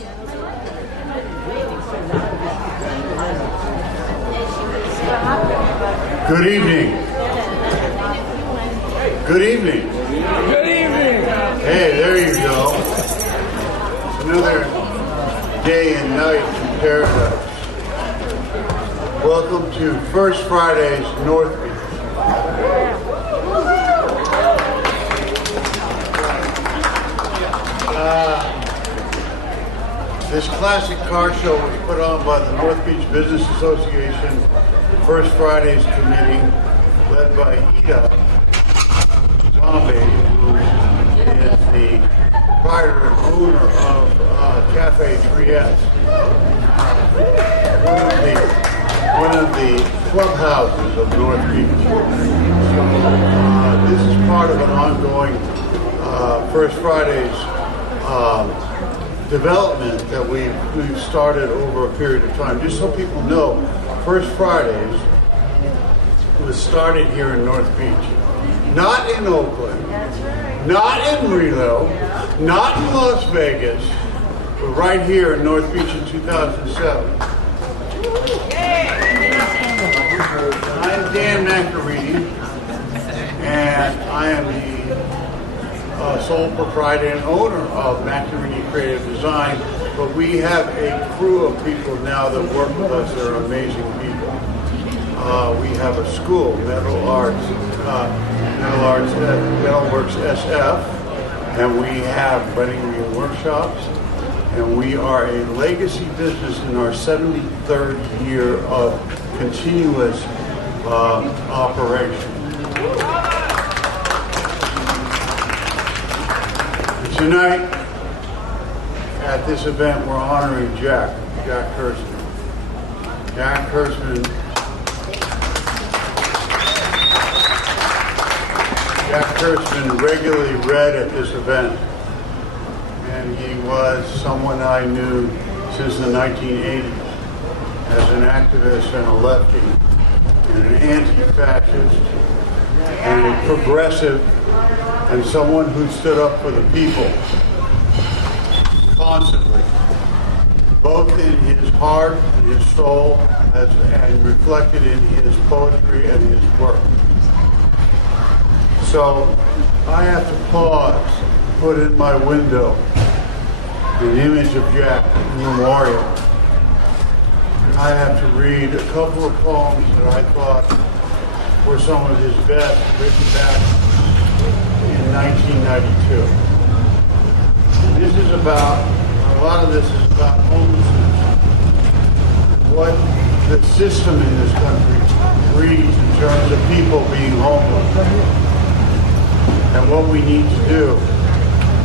Good evening. Good evening. Good evening. Hey, there you go. Another day and night in paradise. Welcome to First Friday's North Beach. This classic car show was put on by the North Beach Business Association First Fridays Committee, led by Ida Zombie, who is the proprietor and owner of Cafe 3S, one of the clubhouses of North Beach. So this is part of an ongoing First Fridays development that we've started over a period of time. Just so people know, First Fridays was started here in North Beach. Not in Oakland, not in Reno, not in Las Vegas, but right here in North Beach in 2007. I'm Dan Macchiarini, and I am the sole proprietor and owner of Macchiarini Creative Design, but we have a crew of people now that work with us that are amazing people. We have a school, Metalworks SF, and we have wedding ring workshops, and we are a legacy business in our 73rd year of continuous operation. Tonight, at this event, we're honoring Jack Kurtzman. Jack Kurtzman regularly read at this event, and he was someone I knew since the 1980s as an activist and a lefty, and an anti-fascist, and a progressive, and someone who stood up for the people constantly, both in his heart and his soul, and reflected in his poetry and his work. So I have to pause, put in my window an image of Jack in memorial. I have to read a couple of poems that I thought were some of his best, written back in 1992. And this is about, a lot of this is about homelessness. What the system in this country breeds in terms of people being homeless. And what we need to do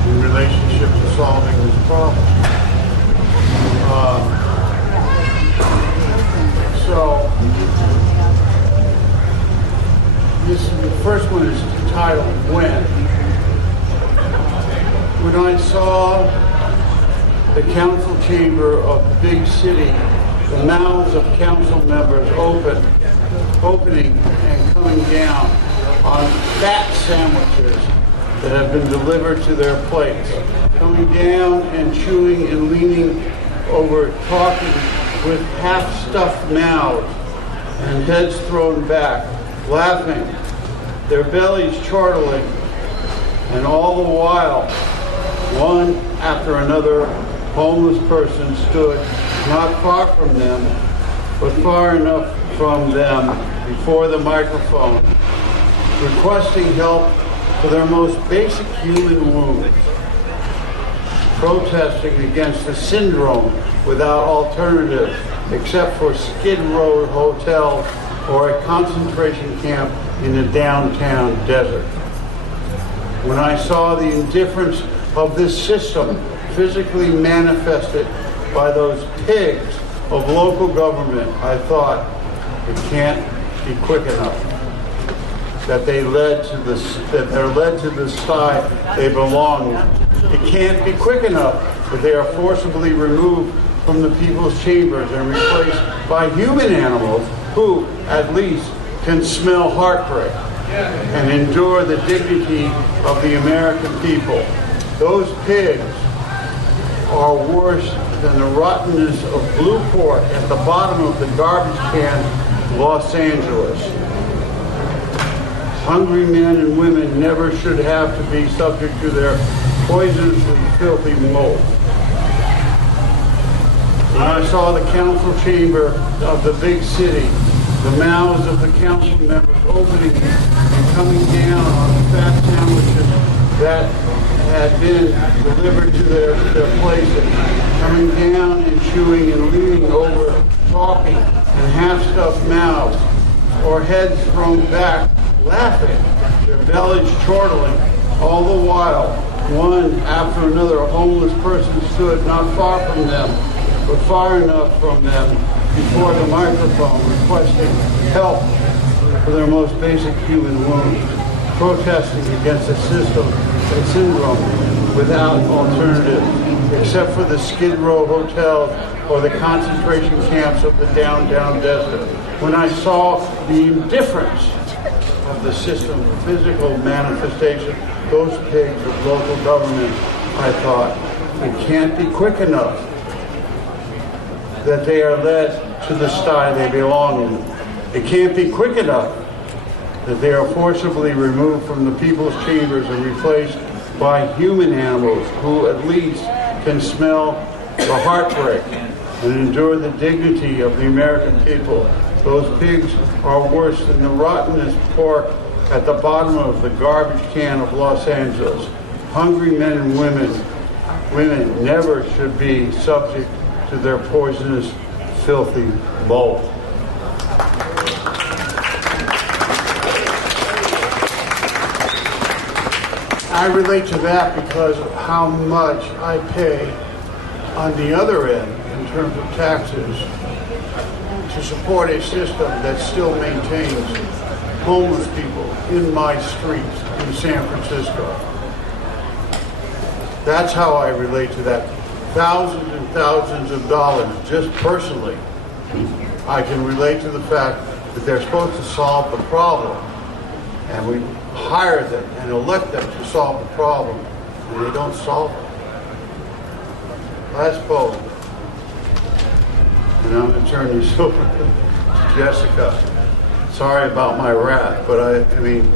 in relationship to solving this problem. The first one is titled When. When I saw the council chamber of the big city, the mouths of council members opening and coming down on fat sandwiches that have been delivered to their plates, coming down and chewing and leaning over, talking with half-stuffed mouths and heads thrown back, laughing, their bellies chortling, and all the while, one after another homeless person stood not far from them, but far enough from them before the microphone, requesting help for their most basic human wounds, protesting against a syndrome without alternatives except for Skid Row hotels or a concentration camp in the downtown desert. When I saw the indifference of this system physically manifested by those pigs of local government, I thought, it can't be quick enough. That they're led to the side they belong. It can't be quick enough that they are forcibly removed from the people's chambers and replaced by human animals who, at least, can smell heartbreak and endure the dignity of the American people. Those pigs are worse than the rottenness of blue pork at the bottom of the garbage can, Los Angeles. Hungry men and women never should have to be subject to their poisonous and filthy mold. When I saw the council chamber of the big city, the mouths of the council members opening and coming down on the fat sandwiches that had been delivered to their places, coming down and chewing and leaning over, talking, and half-stuffed mouths, or heads thrown back, laughing, their bellies chortling, all the while, one after another, a homeless person stood not far from them, but far enough from them before the microphone, requesting help for their most basic human wounds, protesting against a system and syndrome without alternative, except for the Skid Row hotels or the concentration camps of the downtown desert. When I saw the indifference of the system, the physical manifestation, those pigs of local government, I thought, it can't be quick enough that they are led to the sty they belong in. It can't be quick enough that they are forcibly removed from the people's chambers and replaced by human animals who at least can smell the heartbreak and endure the dignity of the American people. Those pigs are worse than the rottennest pork at the bottom of the garbage can of Los Angeles. Hungry men and women never should be subject to their poisonous, filthy mold. I relate to that because of how much I pay on the other end in terms of taxes to support a system that still maintains homeless people in my streets in San Francisco. That's how I relate to that. Thousands and thousands of dollars, just personally. I can relate to the fact that they're supposed to solve the problem, and we hire them and elect them to solve the problem, and they don't solve it. Last poll, and I'm going to turn this over to Jessica. Sorry about my wrath, but I mean,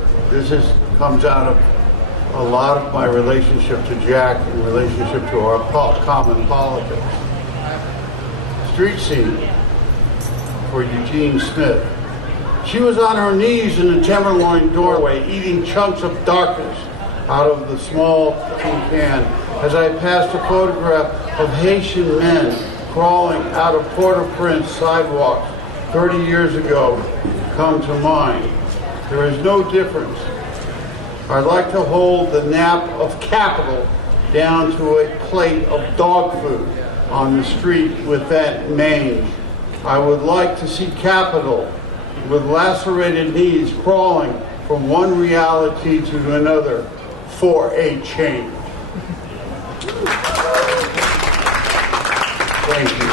comes out of a lot of my relationship to Jack in relationship to our common politics. Street scene for Eugene Smith. She was on her knees in the Tenderloin doorway, eating chunks of darkness out of the small tin can as I passed a photograph of Haitian men crawling out of Port-au-Prince sidewalks 30 years ago come to mind. There is no difference. I'd like to hold the nap of capital down to a plate of dog food on the street with that mange. I would like to see capital with lacerated knees crawling from one reality to another for a change. Thank you.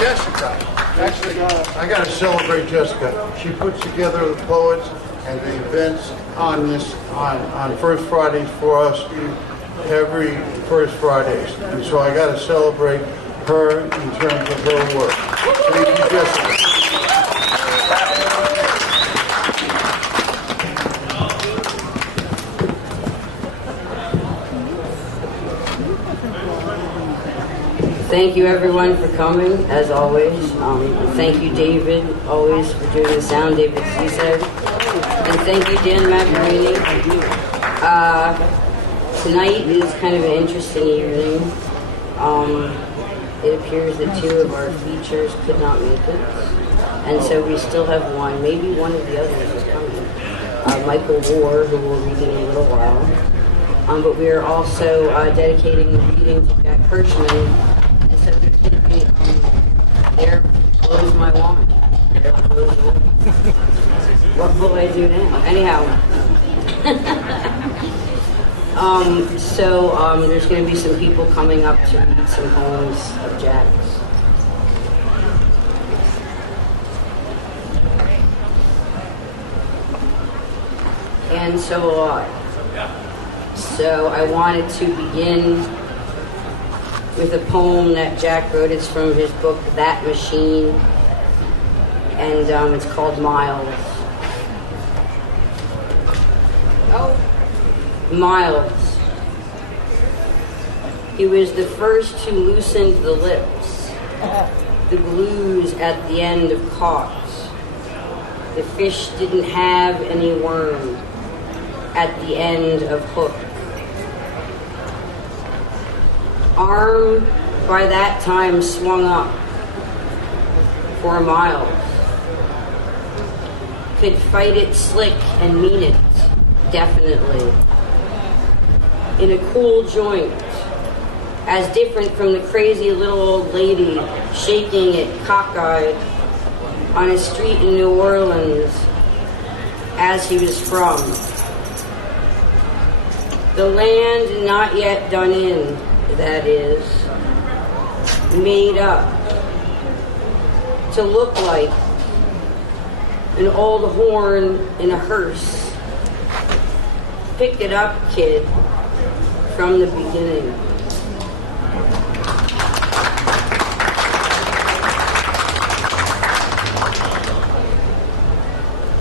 Jessica. Actually, I got to celebrate Jessica. She puts together the poets and the events on First Fridays for us every First Fridays. And so I got to celebrate her in terms of her work. Thank you, Jessica. Thank you everyone for coming, as always. Thank you David, always for doing the sound, David said. And thank you Dan Macchiarini. Tonight is kind of an interesting evening. It appears that two of our features could not make it. And so we still have one, maybe one of the others is coming. Michael Ward, who will read in a little while. But we are also dedicating the reading to Jack Hirschman. So there's going to be, there blows my wand. There blows my wand. What will I do now? Anyhow. There's going to be some people coming up to read some poems of Jack's. And so I wanted to begin with a poem that Jack wrote. It's from his book, That Machine, and it's called Miles. Oh, Miles. He was the first who loosened the lips, the glues at the end of caught. The fish didn't have any worm at the end of hook. Arm by that time swung up for Miles. Could fight it slick and mean it, definitely. In a cool joint, as different from the crazy little old lady shaking it cockeyed on a street in New Orleans as he was from. The land not yet done in, that is, made up to look like an old horn in a hearse. Pick it up, kid, from the beginning.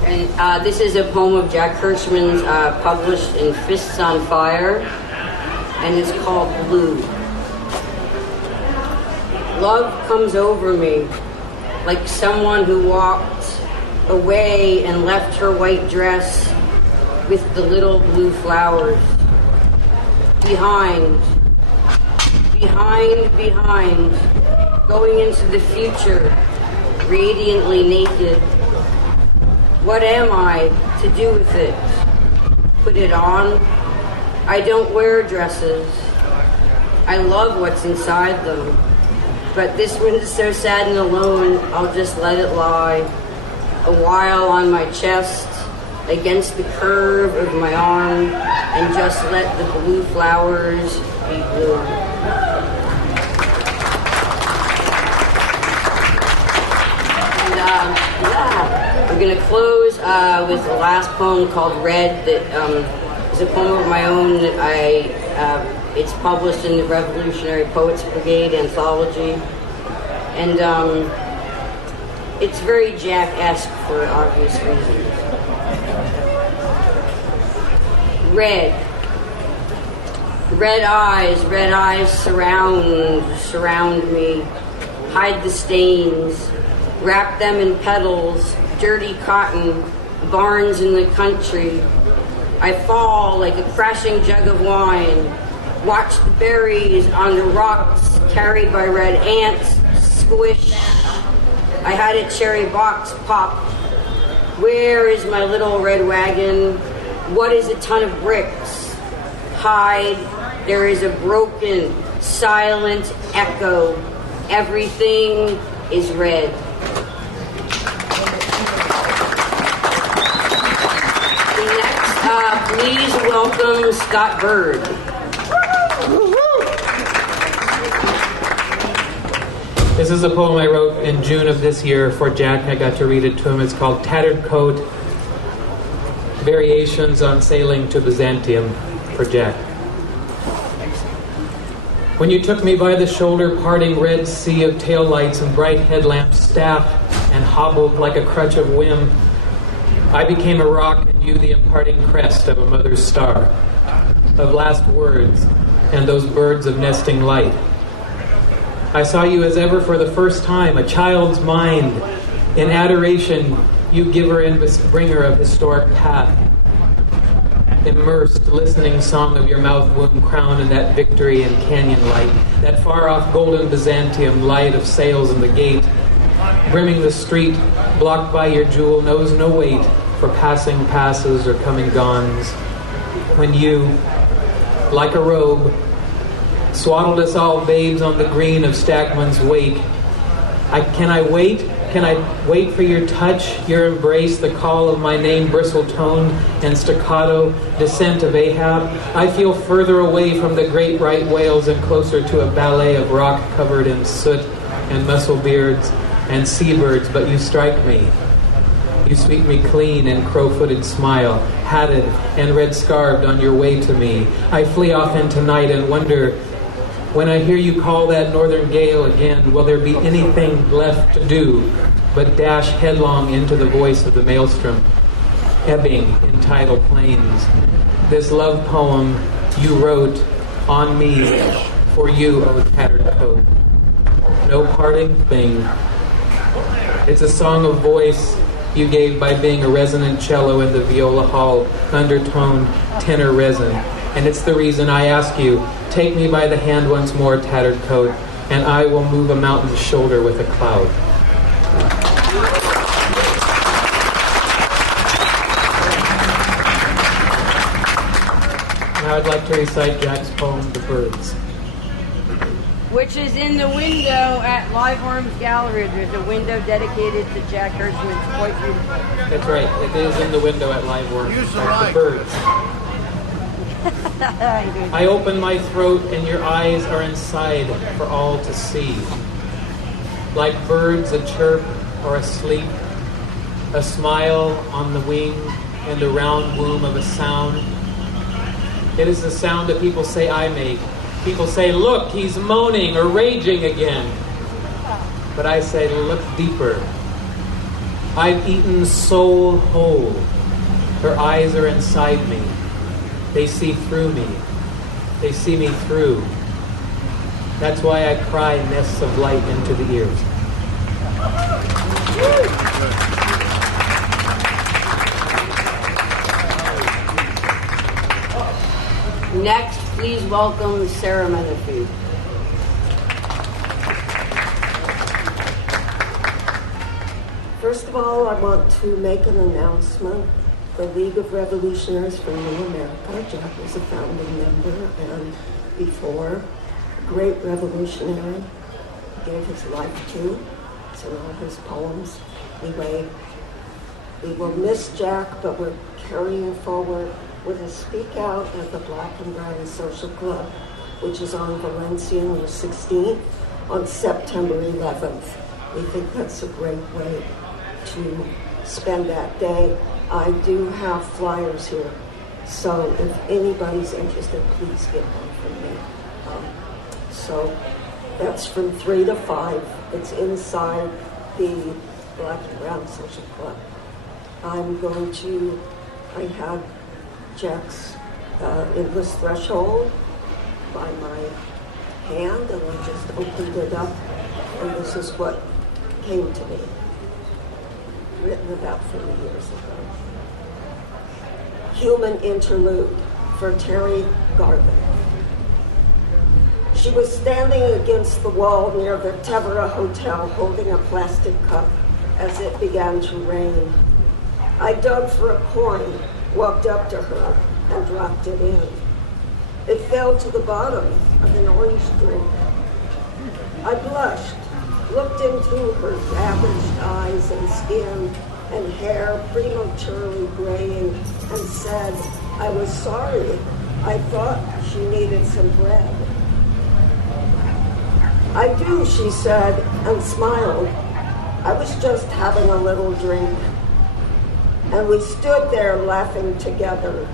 And this is a poem of Jack Hirschman's published in Fists on Fire, and it's called Blue. Love comes over me like someone who walked away and left her white dress with the little blue flowers. Behind, going into the future, radiantly naked. What am I to do with it? Put it on? I don't wear dresses. I love what's inside them. But this one is so sad and alone, I'll just let it lie. A while on my chest, against the curve of my arm, and just let the blue flowers be blue. And we're going to close with the last poem called Red, that is a poem of my own that it's published in the Revolutionary Poets Brigade anthology. And it's very Jack-esque for obvious reasons. Red. Red eyes surround me, hide the stains, wrap them in petals, dirty cotton, barns in the country. I fall like a crashing jug of wine, watch the berries on the rocks carried by red ants squish. I had a cherry box pop. Where is my little red wagon? What is a ton of bricks? Hide. There is a broken, silent echo. Everything is red. Next, please welcome Scott Bird. This is a poem I wrote in June of this year for Jack. I got to read it to him. It's called Tattered Coat, Variations on Sailing to Byzantium for Jack. When you took me by the shoulder, parting red sea of taillights and bright headlamps, staff and hobbled like a crutch of whim, I became a rock and you the imparting crest of a mother's star, of last words and those birds of nesting light. I saw you as ever for the first time, a child's mind, in adoration, you giver and bringer of historic path. Immersed, listening song of your mouth womb crowned in that victory and canyon light, that far-off golden Byzantium light of sails in the gate, brimming the street, blocked by your jewel, knows no wait for passing passes or coming gones. When you, like a robe, swaddled us all babes on the green of Stagman's wake. Can I wait? Can I wait for your touch, your embrace, the call of my name, bristle-toned and staccato, descent of Ahab? I feel further away from the great right whales and closer to a ballet of rock covered in soot and mussel beards and seabirds, but you strike me. You sweep me clean and crow-footed smile, hatted and red-scarved on your way to me. I flee off into night and wonder When I hear you call that northern gale again, will there be anything left to do but dash headlong into the voice of the maelstrom, ebbing in tidal plains? This love poem you wrote on me, for you, O tattered coat. No parting thing. It's a song of voice you gave by being a resonant cello in the viola hall, undertoned tenor resin. And it's the reason I ask you, take me by the hand once more, tattered coat, and I will move a mountain's shoulder with a cloud. Now I'd like to recite Jack's poem, The Birds. Which is in the window at Live Arms Gallery. There's a window dedicated to Jack Hirschman. It's quite beautiful. That's right. It is in the window at Live Arms. The Birds. I open my throat and your eyes are inside for all to see. Like birds a chirp or a sleep, a smile on the wing and the round womb of a sound. It is the sound that people say I make. People say, look, he's moaning or raging again. But I say, look deeper. I've eaten soul whole. Her eyes are inside me. They see through me. They see me through. That's why I cry nests of light into the ears. Next, please welcome Sarah Menifee. First of all, I want to make an announcement. The League of Revolutionaries for New America, Jack was a founding member, and before, a great revolutionary, he gave his life to. It's in all his poems. Anyway, we will miss Jack, but we're carrying forward with a speak out at the Black and Brown Social Club, which is on Valencia on the 16th, on September 11th. We think that's a great way to spend that day. I do have flyers here, so if anybody's interested, please get them from me. So that's from 3 to 5. It's inside the Black and Brown Social Club. I had Jack's Endless Threshold by my hand, and I just opened it up, and this is what came to me, written about 30 years ago. Human Interlude for Terry Garvin. She was standing against the wall near the Tevera Hotel holding a plastic cup as it began to rain. I dug for a coin, walked up to her, and dropped it in. It fell to the bottom of an orange drink. I blushed, looked into her ravaged eyes and skin and hair prematurely graying, and said, I was sorry. I thought she needed some bread. I do, she said, and smiled. I was just having a little drink. And we stood there laughing together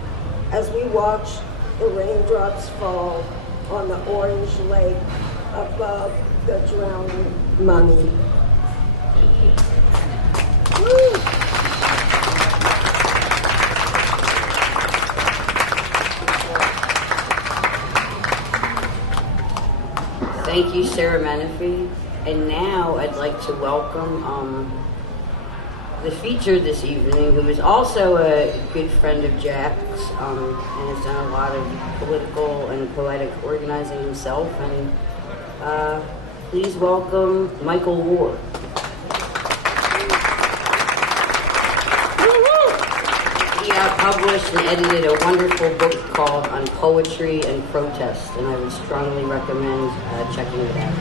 as we watched the raindrops fall on the orange lake above the drowning money. Woo! Thank you, Sarah Menifee. And now I'd like to welcome the feature this evening, who is also a good friend of Jack's, and has done a lot of political and poetic organizing himself. And please welcome Michael Ward. He published and edited a wonderful book called On Poetry and Protest, and I would strongly recommend checking it out.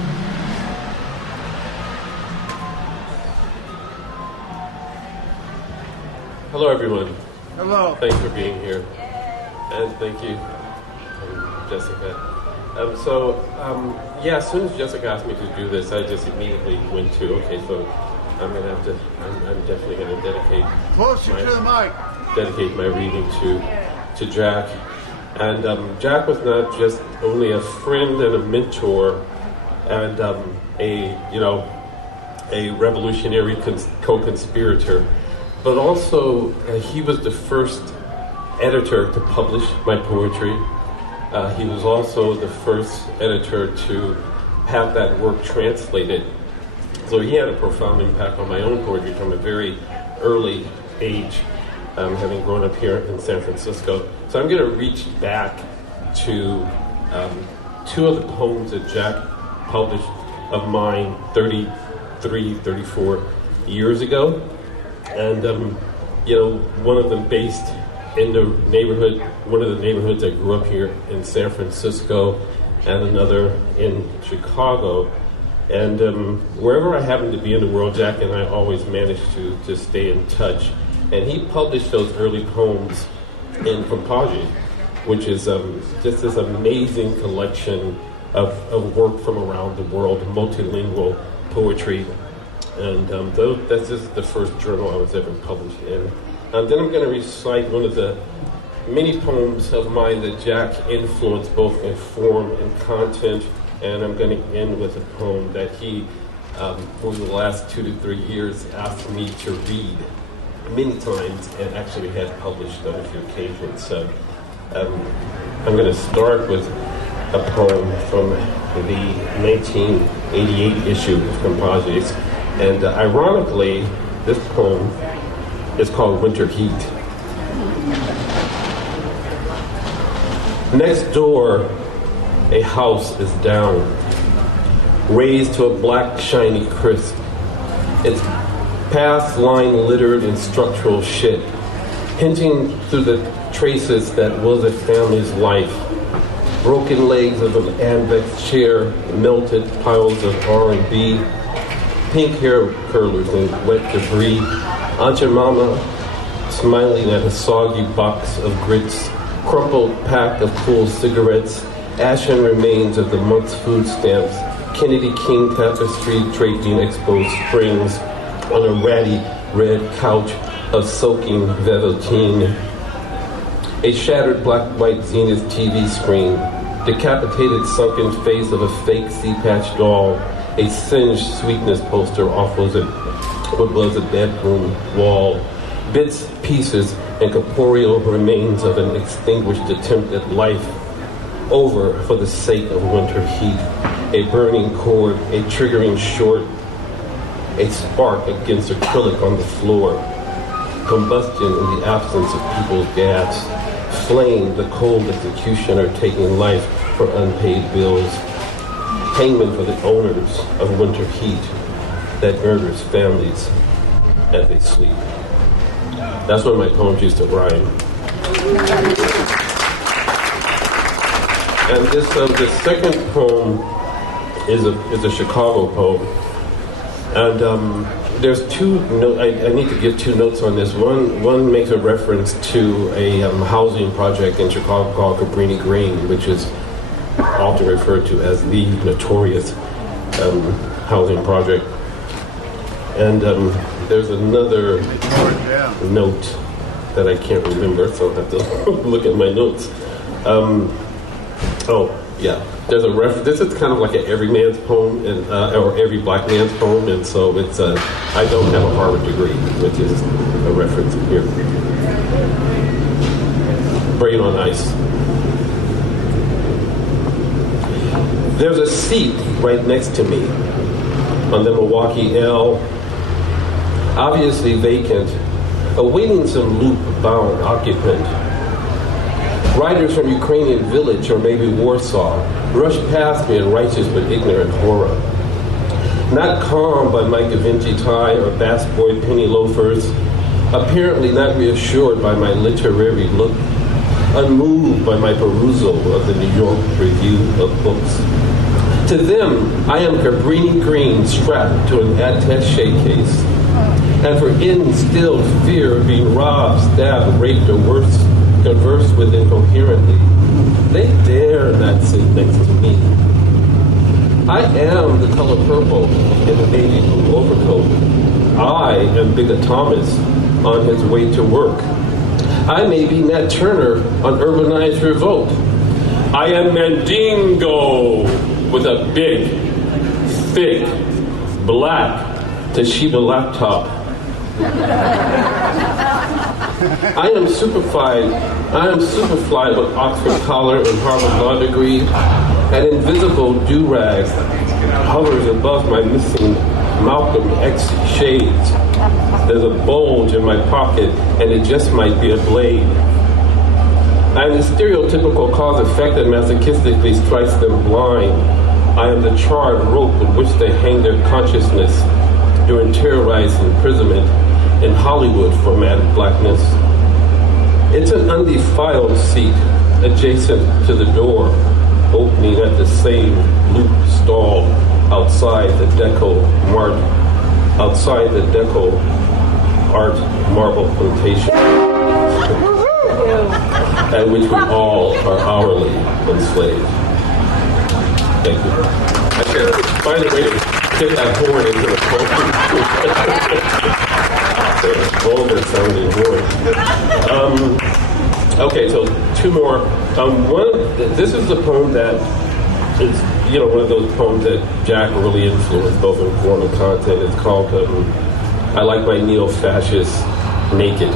Hello, everyone. Hello. Thanks for being here. And thank you, Jessica. As soon as Jessica asked me to do this, I just immediately went to, I'm definitely going to dedicate Closer to the mic. Dedicate my reading to Jack. And Jack was not just only a friend and a mentor and a revolutionary co-conspirator, but also he was the first editor to publish my poetry. He was also the first editor to have that work translated. So he had a profound impact on my own poetry from a very early age, having grown up here in San Francisco. So I'm going to reach back to two of the poems that Jack published of mine 34 years ago. And, one of them based in the neighborhood, one of the neighborhoods I grew up here in San Francisco, and another in Chicago. And wherever I happened to be in the world, Jack and I always managed to stay in touch. And he published those early poems in Composite, which is just this amazing collection of work from around the world, multilingual poetry. And that's just the first journal I was ever published in. And then I'm going to recite one of the many poems of mine that Jack influenced both in form and content. And I'm going to end with a poem that he, over the last 2 to 3 years, asked me to read many times and actually had published on a few occasions. So I'm going to start with a poem from the 1988 issue of Composites. And ironically, this poem is called Winter Heat. Next door, a house is down, raised to a black, shiny crisp. Its path line littered in structural shit, hinting through the traces that was a family's life. Broken legs of an Anvex chair, melted piles of R&B, pink hair curlers and wet debris. Aunt your mama smiling at a soggy box of grits, crumpled pack of cool cigarettes, ashen remains of the month's food stamps, Kennedy King tapestry draping exposed springs on a ratty red couch of soaking velveteen. A shattered black-white Zenith TV screen, decapitated sunken face of a fake sea-patch doll, a singed sweetness poster off what was a bedroom wall, bits, pieces, and corporeal remains of an extinguished attempt at life, over for the sake of winter heat, a burning cord, a triggering short, a spark against acrylic on the floor, combustion in the absence of people's gas, flame, the cold executioner taking life for unpaid bills, payment for the owners of winter heat that murders families as they sleep. That's when my poems used to rhyme. And this the second poem is a Chicago poem, and there's two notes. I need to give two notes on this. One makes a reference to a housing project in Chicago called Cabrini Green, which is often referred to as the notorious housing project. And there's another note that I can't remember, so I'll have to look at my notes. There's a this is kind of like an every man's poem, or every black man's poem, and so it's I don't have a Harvard degree, which is a reference here. Brain on ice. There's a seat right next to me on the Milwaukee L, obviously vacant, awaiting some loop-bound occupant. Riders from Ukrainian village or maybe Warsaw rush past me in righteous but ignorant horror. Not calmed by my Da Vinci tie or Bass Boy penny loafers, apparently not reassured by my literary look, unmoved by my perusal of the New York Review of Books. To them, I am Cabrini Green strapped to an attaché case, and for instilled fear of being robbed, stabbed, raped, or worse, conversed with incoherently, they dare not sit next to me. I am the color purple in the navy blue overcoat. I am Bigger Thomas on his way to work. I may be Nat Turner on Urbanized Revolt. I am Mandingo with a big, thick, black Toshiba laptop. I am Superfly with Oxford collar and Harvard Law degree. An invisible do-rag hovers above my missing Malcolm X shades. There's a bulge in my pocket, and it just might be a blade. I am the stereotypical cause-effect that masochistically strikes them blind. I am the charred rope with which they hang their consciousness during terrorized imprisonment in Hollywood for mad blackness. It's an undefiled seat adjacent to the door, opening at the same loop stall outside the Deco Art Marble Plantation, at which we all are hourly enslaved. Thank you. I should find a way to get that horn into the vulgar sounding horn. Okay, so two more. This is a poem that is, one of those poems that Jack really influenced, both in form and content. It's called I Like My Neo-Fascist Naked.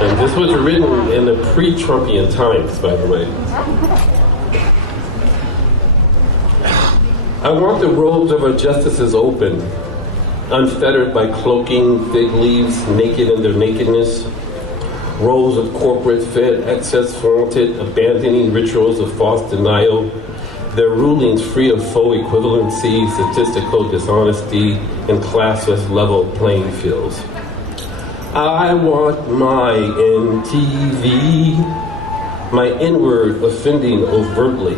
And this was written in the pre-Trumpian times, by the way. I want the robes of our justices open, unfettered by cloaking fig leaves, naked in their nakedness. Rows of corporate fed excess flaunted, abandoning rituals of false denial, their rulings free of faux equivalency, statistical dishonesty, and classless level playing fields. I want my NTV, my inward offending overtly,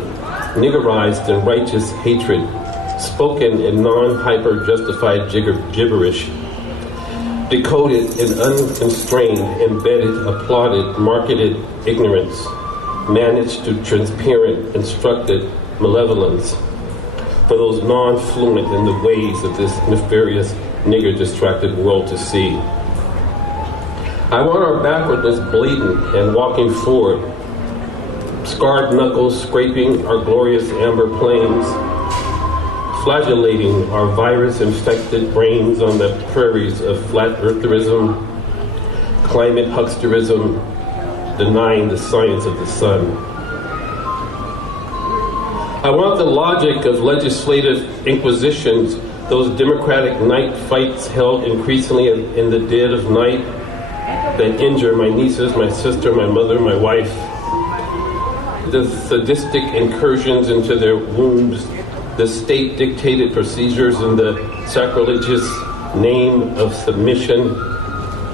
niggerized in righteous hatred, spoken in non-hyper justified gibberish, decoded in unconstrained, embedded, applauded, marketed ignorance, managed to transparent, instructed malevolence for those non-fluent in the ways of this nefarious, nigger-distracted world to see. I want our backwardness blatant and walking forward, scarred knuckles scraping our glorious amber plains, flagellating our virus-infected brains on the prairies of flat eartherism, climate hucksterism, denying the science of the sun. I want the logic of legislative inquisitions, those democratic night fights held increasingly in the dead of night that injure my nieces, my sister, my mother, my wife. The sadistic incursions into their wombs, the state-dictated procedures in the sacrilegious name of submission.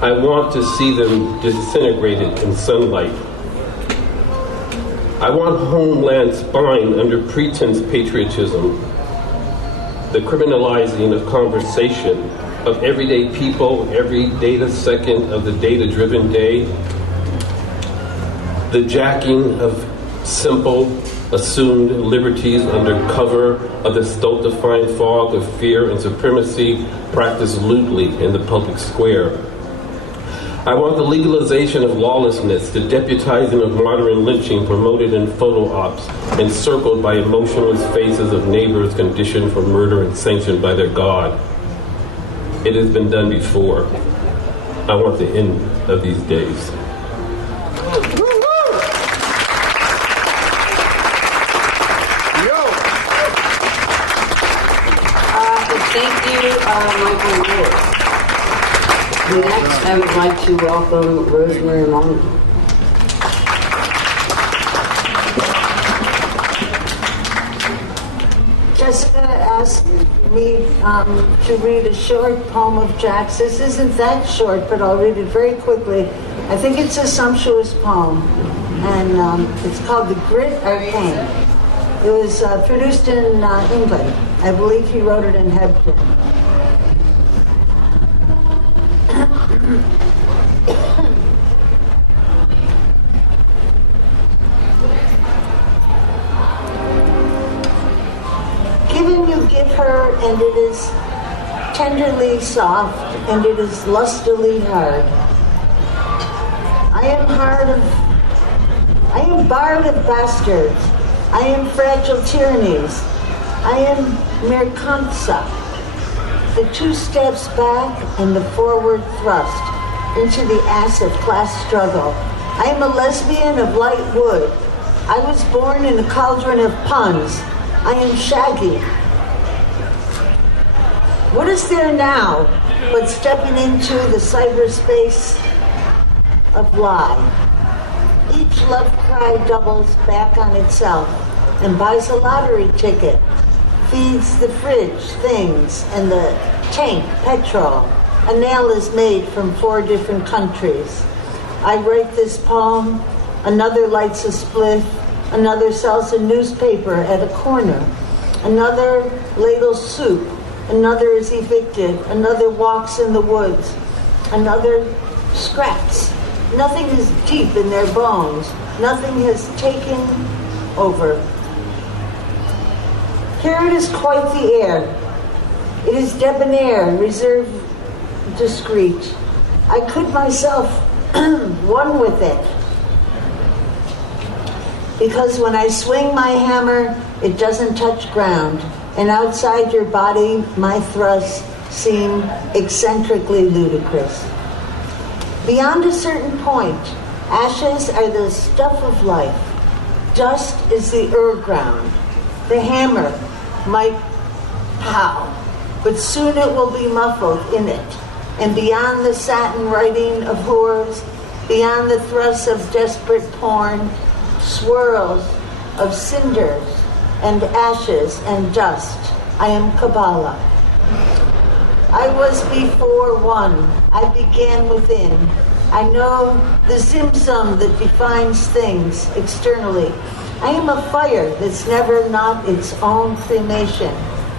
I want to see them disintegrated in sunlight. I want homeland spine under pretense patriotism, the criminalizing of conversation, of everyday people, every data second of the data-driven day, the jacking of simple, assumed liberties under cover of the stultifying fog of fear and supremacy practiced lewdly in the public square. I want the legalization of lawlessness, the deputizing of modern lynching promoted in photo ops, encircled by emotionless faces of neighbors conditioned for murder and sanctioned by their God. It has been done before. I want the end of these days. Thank you, Michael Ward. Next, I would like to welcome Rosemary Long. Jessica asked me to read a short poem of Jack's. This isn't that short, but I'll read it very quickly. I think it's a sumptuous poem, and it's called The Grit or Pain. It was produced in England. I believe he wrote it in Hebden. Given you give her, and it is tenderly soft, and it is lustily hard. I am bard of bastards. I am fragile tyrannies. I am mercansa. The 2 steps back and the forward thrust into the ass of class struggle. I am a lesbian of light wood. I was born in a cauldron of puns. I am shaggy. What is there now but stepping into the cyberspace of lie? Each love cry doubles back on itself and buys a lottery ticket, feeds the fridge things and the tank petrol. A nail is made from 4 different countries. I write this poem, another lights a spliff, another sells a newspaper at a corner, another ladles soup, another is evicted, another walks in the woods, another scraps. Nothing is deep in their bones. Nothing has taken over. Here it is quite the air. It is debonair, reserved, discreet. I could myself one with it. Because when I swing my hammer, it doesn't touch ground. And outside your body, my thrusts seem eccentrically ludicrous. Beyond a certain point, ashes are the stuff of life. Dust is the ground. The hammer might pow, but soon it will be muffled in it. And beyond the satin writing of whores, beyond the thrusts of desperate porn, swirls of cinders and ashes and dust, I am Kabbalah. I was before one. I began within. I know the zimzum that defines things externally. I am a fire that's never not its own cremation.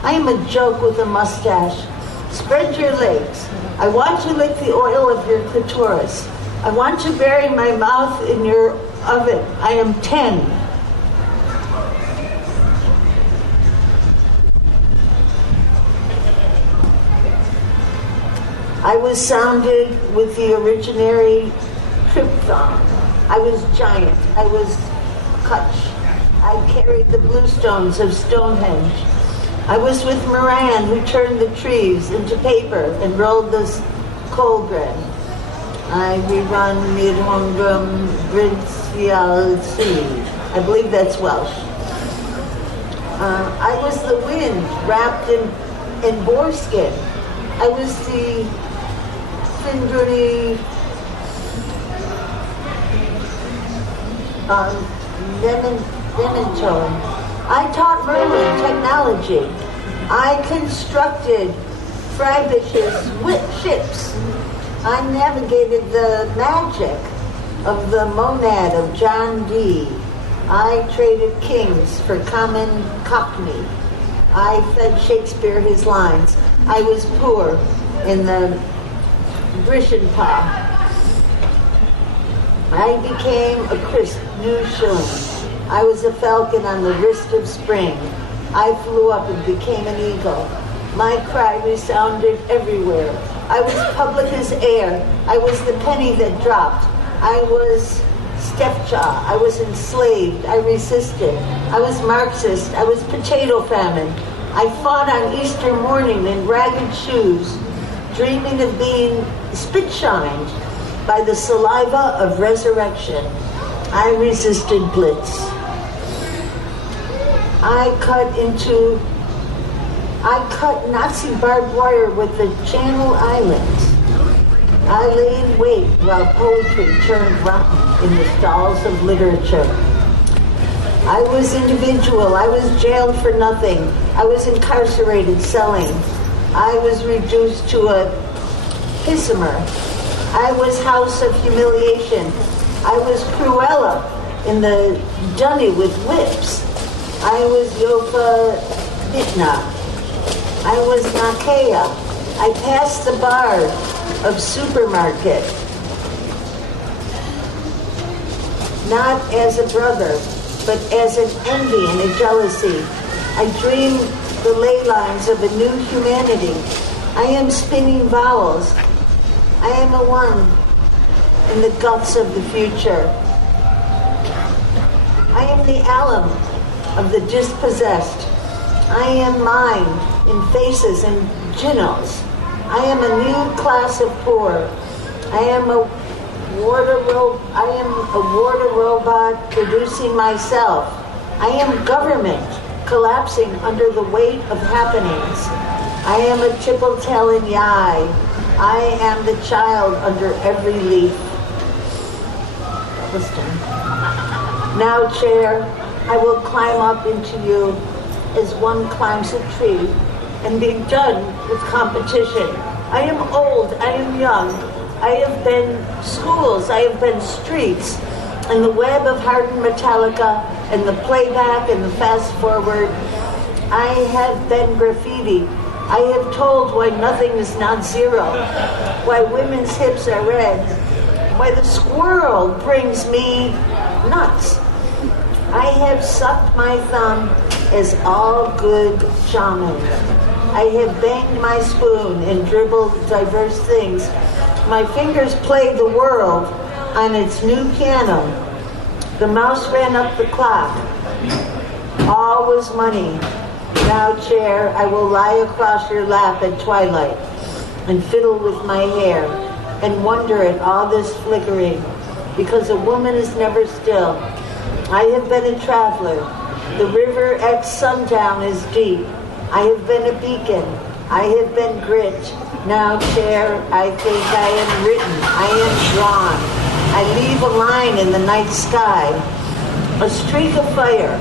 I am a joke with a mustache. Spread your legs. I want to lick the oil of your clitoris. I want to bury my mouth in your oven. I am 10. I was sounded with the originary krypton. I was giant. I was Kutch. I carried the bluestones of Stonehenge. I was with Moran, who turned the trees into paper and rolled the coal bread. I rerun mid hongrum Brinsial Sea. I believe that's Welsh. I was the wind wrapped in boar skin. I was the Findruni Nementone. I taught Merlin technology. I constructed frabitious ships. I navigated the magic of the monad of John Dee. I traded kings for common cockney. I fed Shakespeare his lines. I was poor in the Grishenpa. I became a crisp new shilling. I was a falcon on the wrist of spring. I flew up and became an eagle. My cry resounded everywhere. I was public as air. I was the penny that dropped. I was Stepjaw. I was enslaved. I resisted. I was Marxist. I was potato famine. I fought on Easter morning in ragged shoes, dreaming of being spit-shined by the saliva of resurrection. I resisted Blitz. I cut Nazi barbed wire with the Channel Islands. I lay in wait while poetry turned rotten in the stalls of literature. I was individual. I was jailed for nothing. I was incarcerated selling. I was reduced to a pissomer. I was house of humiliation. I was Cruella in the dunny with whips. I was Yofa Bitna. I was Nakea. I passed the bar of supermarket. Not as a brother, but as an envy and a jealousy. I dreamed the ley lines of a new humanity. I am spinning vowels. I am a one in the guts of the future. I am the alum of the dispossessed. I am mind in faces and ginnels. I am a new class of poor. I am a water robot producing myself. I am government collapsing under the weight of happenings. I am a Chippletelin Yai. I am the child under every leaf. That was done. Now, Chair, I will climb up into you as one climbs a tree and be done with competition. I am old, I am young. I have been schools, I have been streets, and the web of hardened Metallica, and the playback and the fast forward. I have been graffiti. I have told why nothing is not zero, why women's hips are red, why the squirrel brings me nuts. I have sucked my thumb as all good shamans. I have banged my spoon and dribbled diverse things. My fingers played the world on its new piano. The mouse ran up the clock. All was money. Now, Chair, I will lie across your lap at twilight and fiddle with my hair and wonder at all this flickering, because a woman is never still. I have been a traveler. The river at sundown is deep. I have been a beacon. I have been grit. Now, Chair, I think I am written. I am drawn. I leave a line in the night sky, a streak of fire,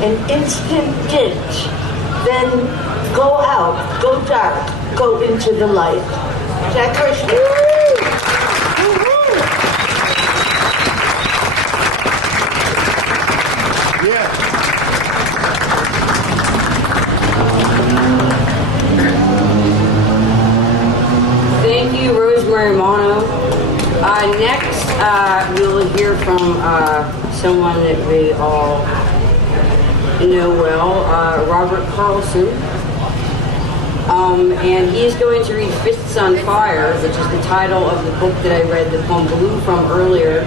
an instant ditch, then go out, go dark, go into the light. Jack Hirschman. Thank you, Rosemary Mono. Next, we'll hear from someone that we all know well, Robert Carlson. And he is going to read Fists on Fire, which is the title of the book that I read the poem Blue from earlier.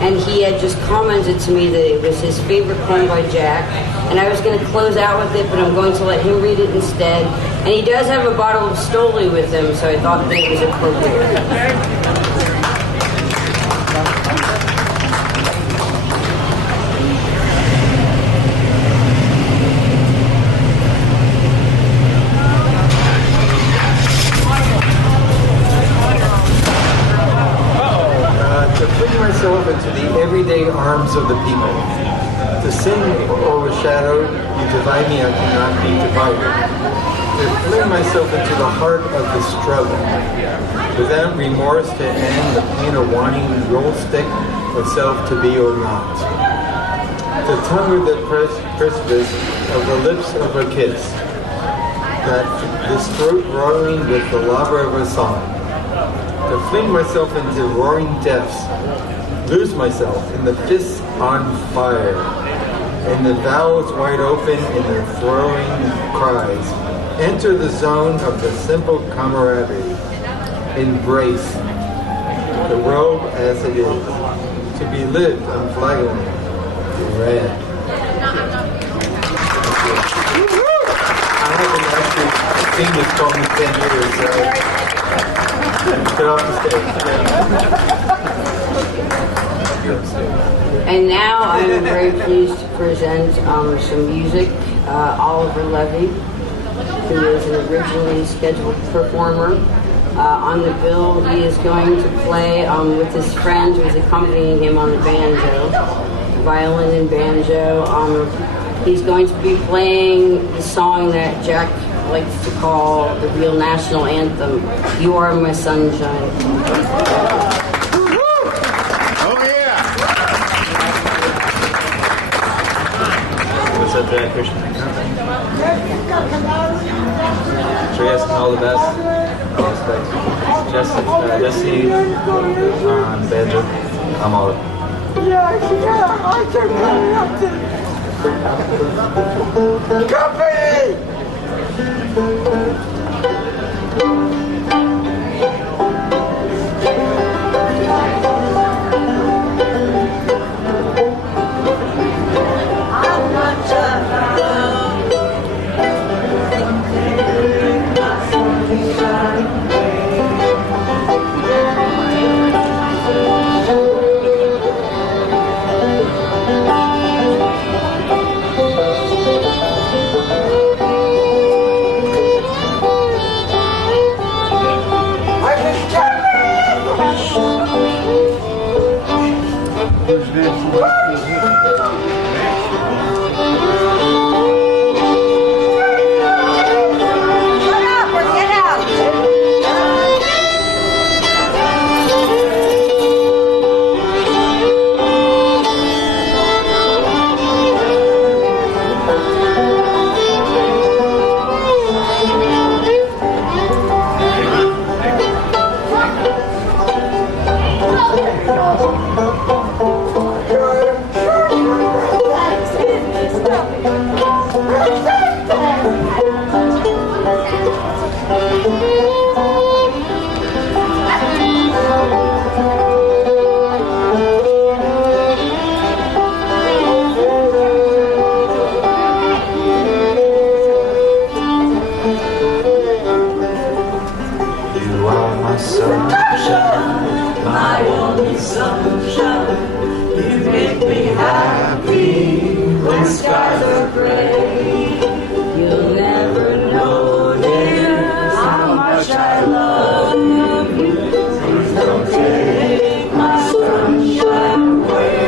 And he had just commented to me that it was his favorite poem by Jack. And I was going to close out with it, but I'm going to let him read it instead. And he does have a bottle of Stoli with him, so I thought that it was appropriate. To fling myself into the everyday arms of the people. To sing overshadowed, you divide me, I cannot be divided. To fling myself into the heart of the struggle. Without remorse to end the pain of wanting your stick of self to be or not. To tongue the precipice of the lips of a kiss. That this throat roaring with the lava of a song. To fling myself into roaring depths, lose myself in the fists on fire, and the valves wide open in the throwing cries. Enter the zone of the simple camaraderie. Embrace the world as it is, to be lived unflaggingly. Red. I haven't actually seen this poem in 10 years, so get off the stage. And now I am very pleased to present some music. Oliver Levy, who is an originally scheduled performer. On the bill, he is going to play with his friend who's accompanying him on the banjo, violin and banjo. He's going to be playing the song that Jack likes to call the real national anthem, You Are My Sunshine. What's up, Jack Christian? Sure, yes, all the best. All respect. Jesse on banjo. I'm all. Company! skies are gray. You'll never know, dear, how much I love you. Please don't take my sunshine away.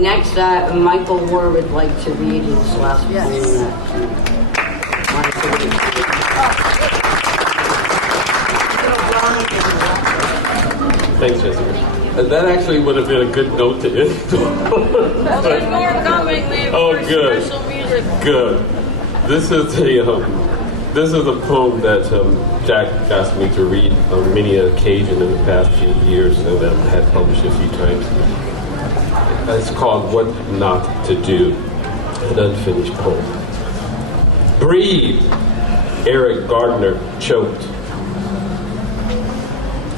Next, Michael Moore would like to read his last poem. Thanks, Jessica. That actually would have been a good note to end. There's more coming. We have more special music. Good. This is a poem that Jack asked me to read on many occasions in the past few years, and I had published a few times. It's called What Not to Do, an unfinished poem. Breathe, Eric Gardner choked.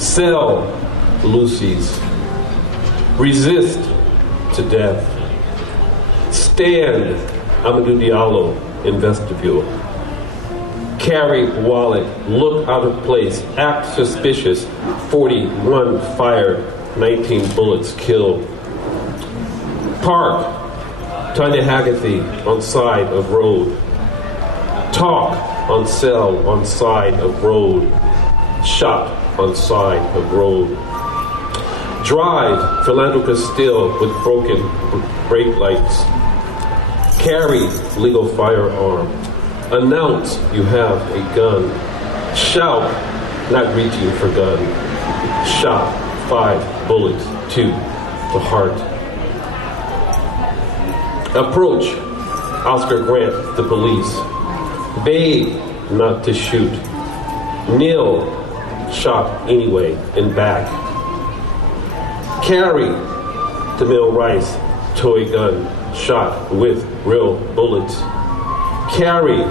Sell, Lucy's. Resist to death. Stand, Amadou Diallo in vestibule. Carry wallet, look out of place, act suspicious. 41 fired, 19 bullets killed. Park, Tanya Haggerty on side of road. Talk on cell on side of road. Shot on side of road. Drive, Philando Castile with broken brake lights. Carry legal firearm. Announce you have a gun. Shout, not reaching for gun. Shot, 5 bullets, 2 to heart. Approach Oscar Grant, the police. Beg not to shoot. Kneel, shot anyway, and back. Carry DeMille Rice, toy gun, shot with real bullets. Carry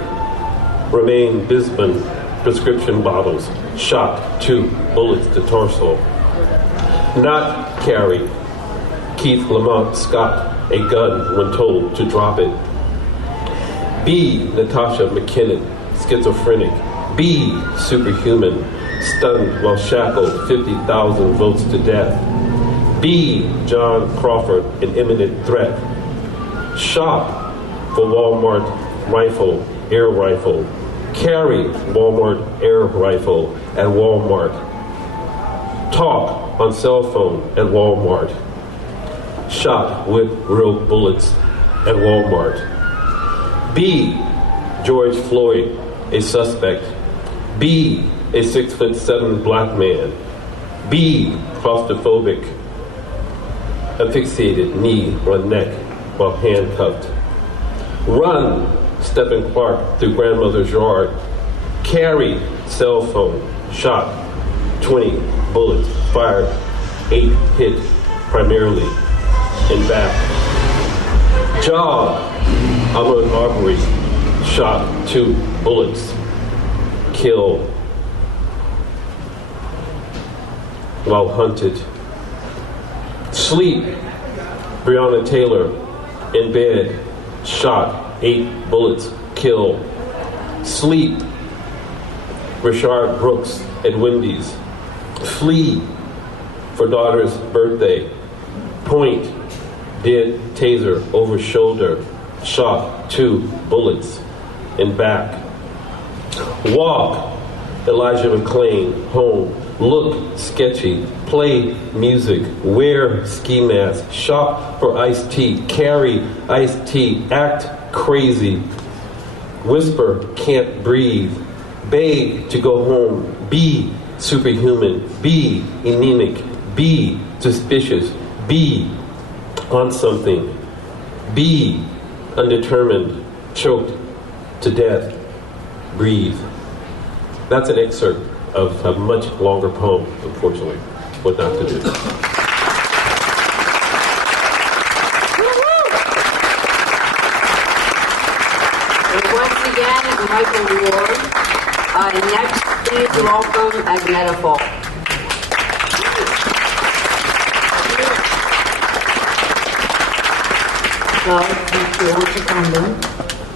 Romaine Bisbon, prescription bottles, shot 2 bullets to torso. Not carry Keith Lamont Scott a gun when told to drop it. Be Natasha McKinnon, schizophrenic. Be superhuman, stunned while shackled 50,000 votes to death. Be John Crawford, an imminent threat. Shop for Walmart rifle, air rifle. Carry Walmart air rifle at Walmart. Talk on cell phone at Walmart. Shot with real bullets at Walmart. Be George Floyd, a suspect. Be a 6'7" black man. Be claustrophobic, asphyxiated knee or neck while handcuffed. Run Stephen Clark through grandmother's yard. Carry cell phone, shot 20 bullets fired, 8 hit primarily in back. Jog Ahmaud Arbery, shot 2 bullets, kill while hunted. Sleep Breonna Taylor in bed, shot 8 bullets, kill. Sleep Rashard Brooks at Wendy's. Flee for daughter's birthday. Point dead taser over shoulder, shot 2 bullets in back. Walk Elijah McClain home. Look sketchy, play music, wear ski mask, shop for iced tea, carry iced tea, act crazy, whisper can't breathe, beg to go home, be superhuman, be anemic, be suspicious, be on something, be undetermined, choked to death, breathe. That's an excerpt of a much longer poem, unfortunately. What not to do. And once again, Michael Ward. Next, please welcome Agneta Falk. Well, thank you all for coming.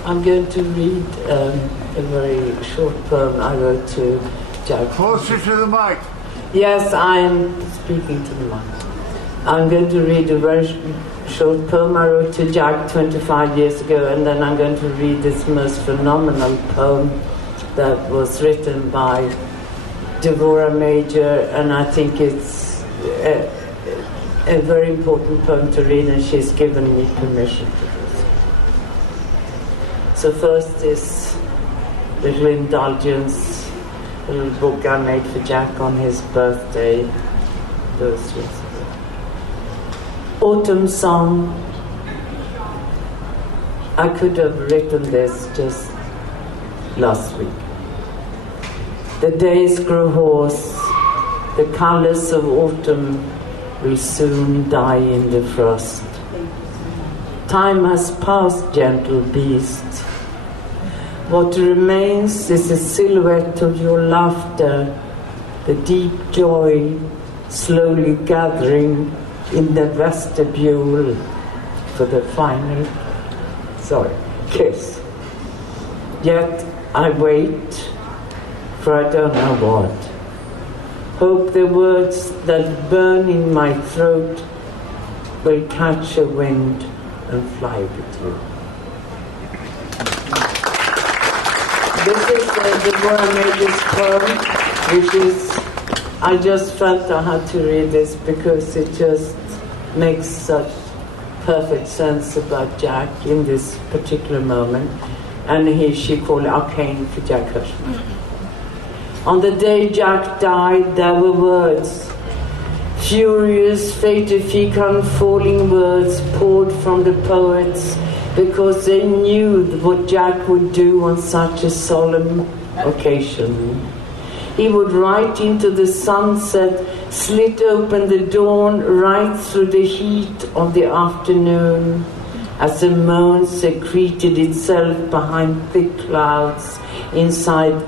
I'm going to read a very short poem I wrote to Jack. Closer to the mic. Yes, I'm speaking to the mic. I'm going to read a very short poem I wrote to Jack 25 years ago, and then I'm going to read this most phenomenal poem that was written by Deborah Major, and I think it's a very important poem to read, and she's given me permission to do so. So first is little indulgence, a little book I made for Jack on his birthday those years ago. Autumn Song. I could have written this just last week. The days grow hoarse, the colors of autumn will soon die in the frost. Time has passed, gentle beast. What remains is a silhouette of your laughter, the deep joy slowly gathering in the vestibule for the final, kiss. Yet I wait, for I don't know what. Hope the words that burn in my throat will catch a wind and fly with you. This is Deborah Major's poem, which is, I just felt I had to read this because it just makes such perfect sense about Jack in this particular moment. And she called it Arcane for Jack Hirschman. On the day Jack died, there were words. Furious, fate-fecund, falling words poured from the poets because they knew what Jack would do on such a solemn occasion. He would ride into the sunset, slit open the dawn right through the heat of the afternoon. As the moon secreted itself behind thick clouds, inside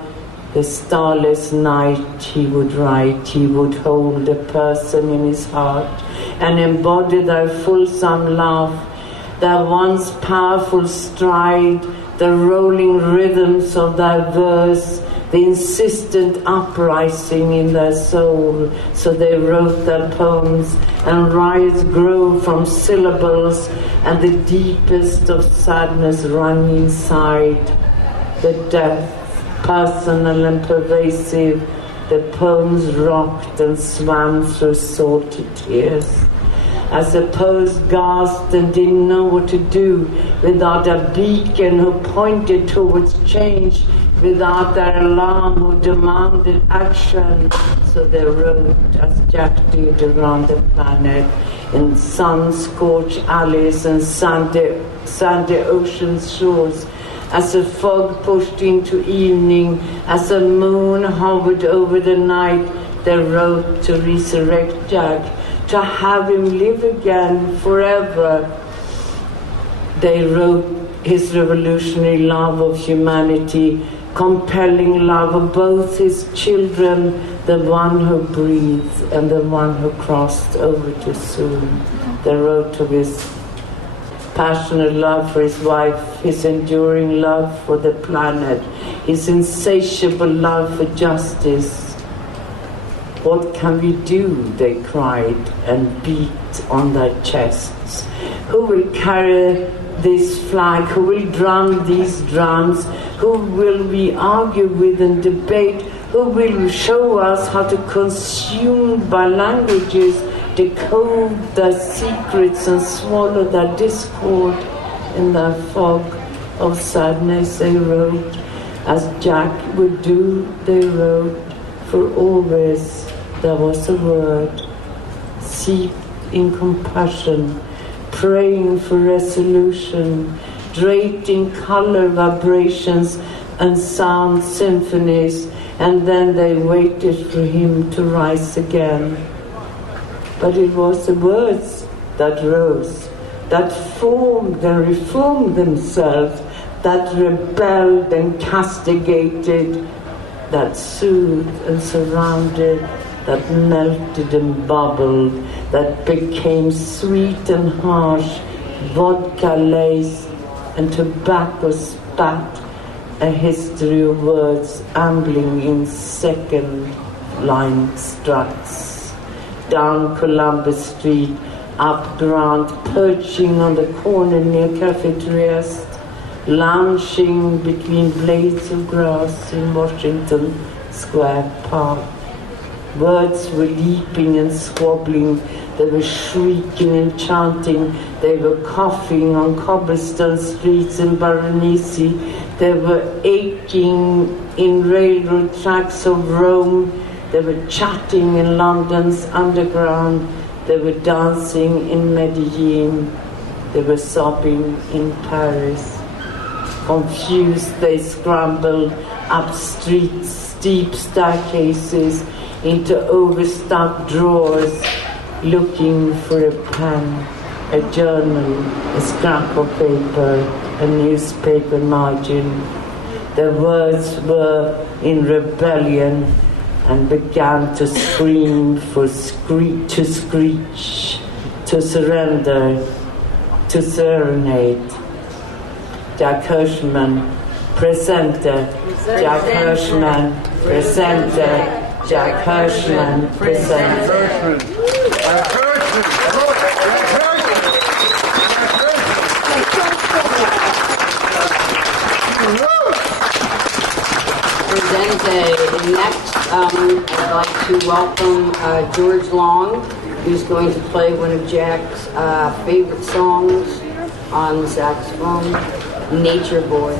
the starless night he would write. He would hold a person in his heart and embody their fulsome laugh, their once powerful stride, the rolling rhythms of their verse, the insistent uprising in their soul. So they wrote their poems, and riots grew from syllables, and the deepest of sadness rang inside. The depth, personal and pervasive, the poems rocked and swam through salty tears. As the poets gasped and didn't know what to do without a beacon who pointed towards change, without their alarm who demanded action. So they wrote as Jack did around the planet, in sun-scorched alleys and sandy ocean shores. As the fog pushed into evening, as the moon hovered over the night, they wrote to resurrect Jack, to have him live again forever. They wrote his revolutionary love of humanity, compelling love of both his children, the one who breathed and the one who crossed over too soon. They wrote of his passionate love for his wife, his enduring love for the planet, his insatiable love for justice. What can we do? They cried and beat on their chests. Who will carry this flag? Who will drum these drums? Who will we argue with and debate? Who will show us how to consume by languages, decode their secrets and swallow their discord in their fog of sadness? They wrote, as Jack would do, they wrote, for always there was a word, steeped in compassion, praying for resolution, draped in color vibrations and sound symphonies, and then they waited for him to rise again. But it was the words that rose, that formed and reformed themselves, that rebelled and castigated, that soothed and surrounded, that melted and bubbled, that became sweet and harsh, vodka laced and tobacco spat, a history of words ambling in second line struts. Down Columbus Street, up Grant, perching on the corner near Cafe Trieste, lounging between blades of grass in Washington Square Park. Words were leaping and squabbling, they were shrieking and chanting, they were coughing on cobblestone streets in Varanasi, they were aching in railroad tracks of Rome, they were chatting in London's underground, they were dancing in Medellin, they were sobbing in Paris. Confused, they scrambled up streets, steep staircases, into overstuffed drawers, looking for a pen, a journal, a scrap of paper, a newspaper margin. The words were in rebellion and began to scream to screech, to surrender, to serenade. Jack Hirschman, presenter. Jack Hirschman, presenter. Jack Hirschman, presenter. Next, I'd like to welcome George Long, who's going to play one of Jack's favorite songs on the saxophone, Nature Boy.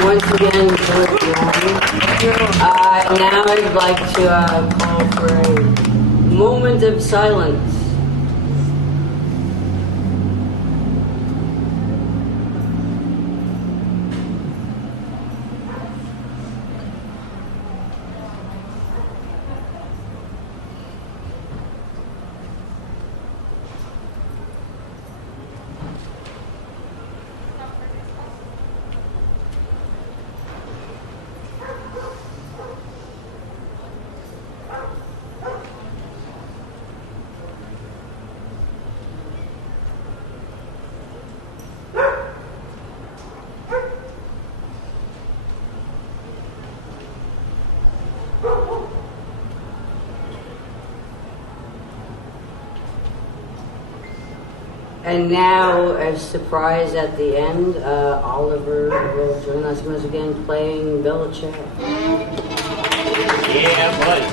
once again for now I'd like to call for a moment of silence. And now, a surprise at the end, Oliver will join us once again playing Bella Ciao. Yeah, buddy.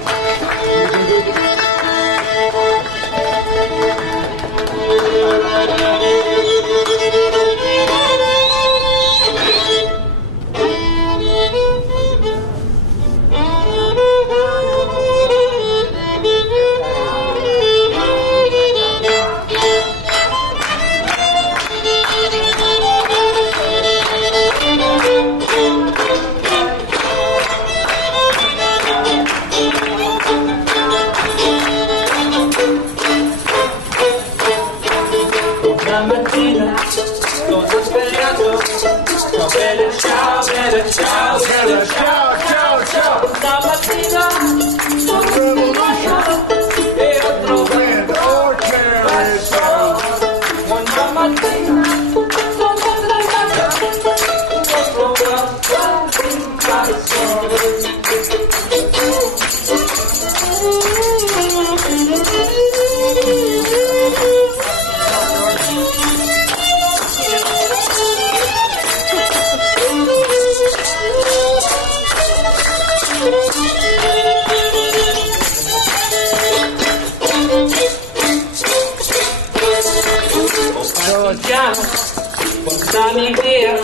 Portami via,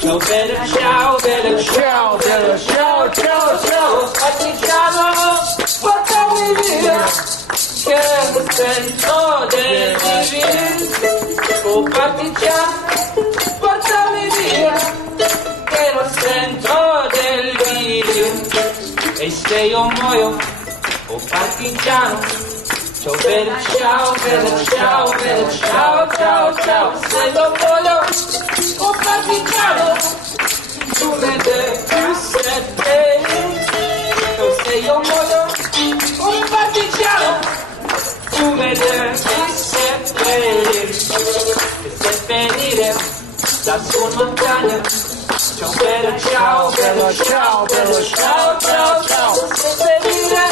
ciao bella ciao, bella ciao, bella ciao, ciao, ciao, partigiano, portami via, che mi sento del vivere. Oh partigiano, portami via, che lo sento del vivere. E se io muoio, oh partigiano, ciao bella ciao, bella ciao, bella ciao, ciao, ciao. Se lo voglio, oh partigiano, tu me devi seppellire. Se io muoio, oh partigiano, tu me devi seppellire. E seppellire da su montagna. Ciao bella ciao, bella ciao, bella ciao, ciao, ciao. Seppellire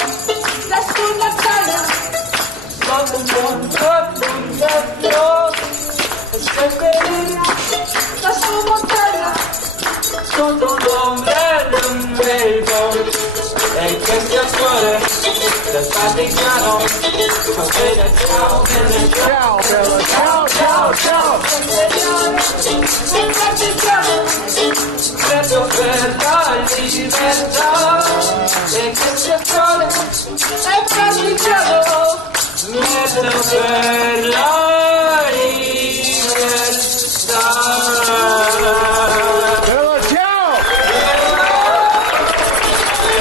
da su montagna. La sua montagna sotto l'ombrello inverno e questo cuore del partigiano. Ciao bella ciao, bella ciao, bella ciao, ciao, ciao. Il partigiano preso per la libertà e questo cuore del partigiano. Metto per la libertà. Bella ciao!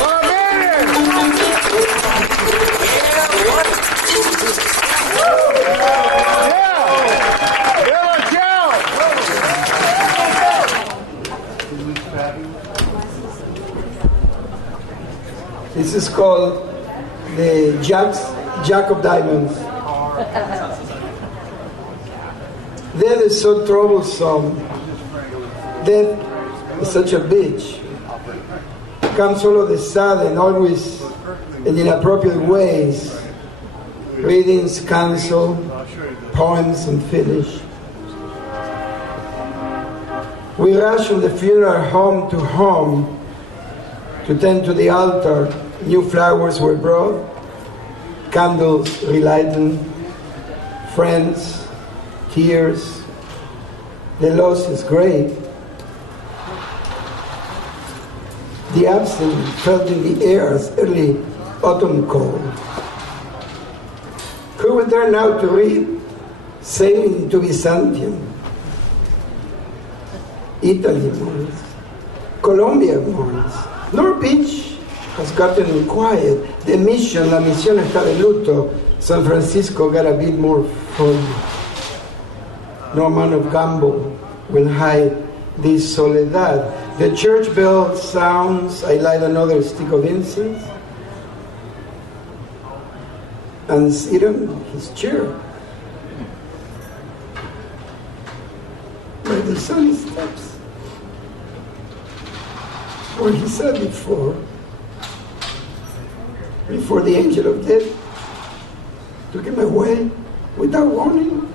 Va bene! Bella ciao! This is called the Jack of Diamonds. Death is so troublesome. Death is such a bitch. Comes all of the sudden, always in inappropriate ways. Readings cancel, poems unfinished. We rush from the funeral home to tend to the altar. New flowers were brought, candles relighted, friends, tears. The loss is great. the absence felt in the air as early autumn cold. Who would dare now to read Sailing to Byzantium? Italy mourns, Colombia mourns, North Beach has gotten quiet, La Misión está de luto, San Francisco got a bit more fun. No amount of gamble will hide this soledad. The church bell sounds, I light another stick of incense, and sit on his chair. Where the sun steps, where he sat before the angel of death took him away without warning,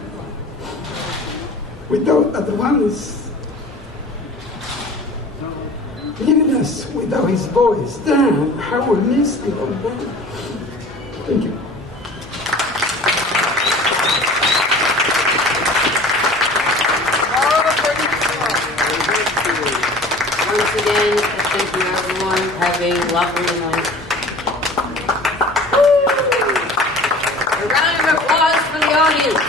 without advance, leaving us without his voice. Damn, how we miss the old man. Thank you. Once again, thank you everyone. Have a lovely night. A round of applause for the audience.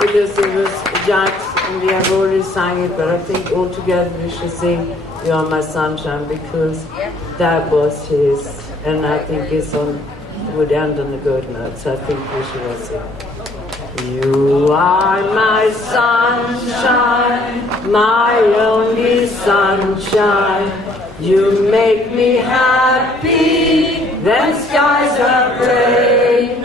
Because it was Jack's, and we have already sang it, but I think all together we should sing You Are My Sunshine, because that was his, and I think would end on a good note, so I think we should all sing. You are my sunshine, my only sunshine. You make me happy, then skies are gray.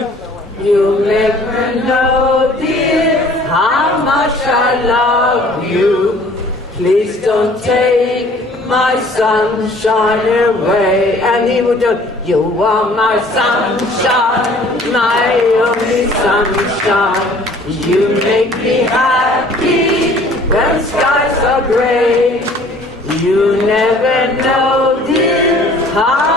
You make me know, dear, how much I love you. Please don't take my sunshine away. And he would do, you are my sunshine, my only sunshine. You make me happy when skies are gray. You never know, dear, how